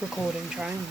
Recording trains.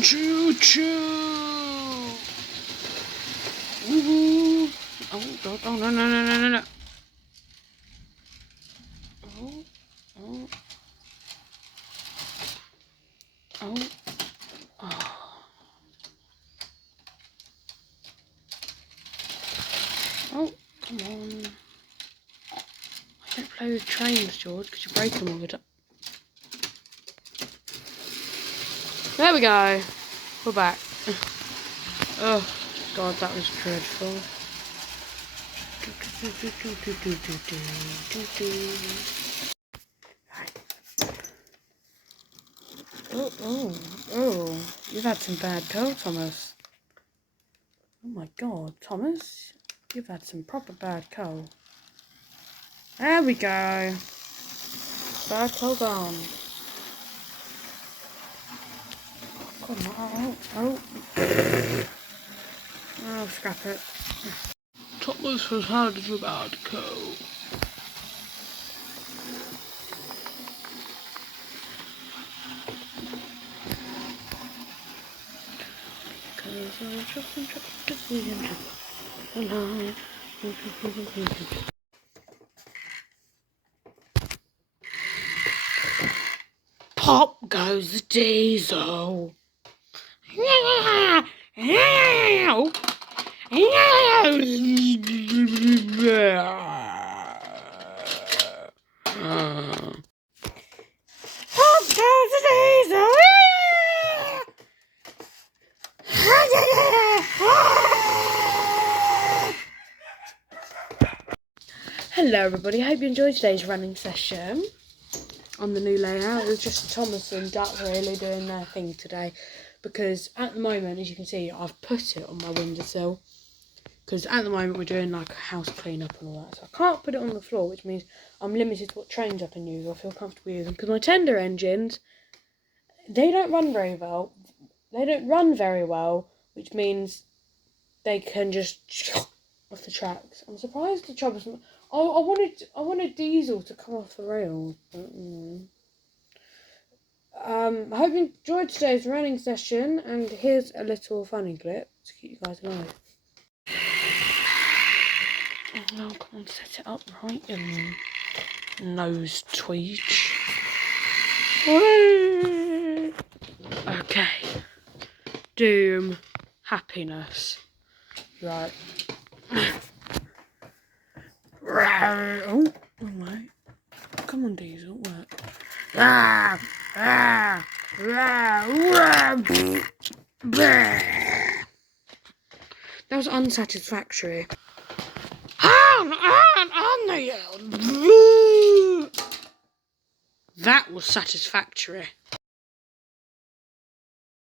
Choo choo! Woohoo! Oh, no. Oh, oh, oh, oh. Oh, come on. I don't play with trains, George, because you break them all the time. There we go. We're back. Oh, God, that was dreadful. Oh, you've had some bad coal, Thomas. Oh my God, Thomas, you've had some proper bad coal. There we go. Bad coal gone. Come on, oh, scrap it. Thomas has had the bad coal. Pop goes the diesel. Hello everybody, I hope you enjoyed today's running session on the new layout. It was just Thomas and Duck really doing their thing today, because at the moment, as you can see, I've put it on my windowsill, because at the moment we're doing like a house clean up and all that, so I can't put it on the floor, which means I'm limited to what trains I can use or feel comfortable using, because my tender engines, they don't run very well. Which means they can just off the tracks. I'm surprised the troublesome. I wanted diesel to come off the rails. I hope you enjoyed today's running session, and here's a little funny clip to keep you guys alive. Oh no, come on, set it up right, you nose tweech. Okay. Doom. Happiness. Right. Oh my. Come on, Diesel, work. That was unsatisfactory. That was satisfactory.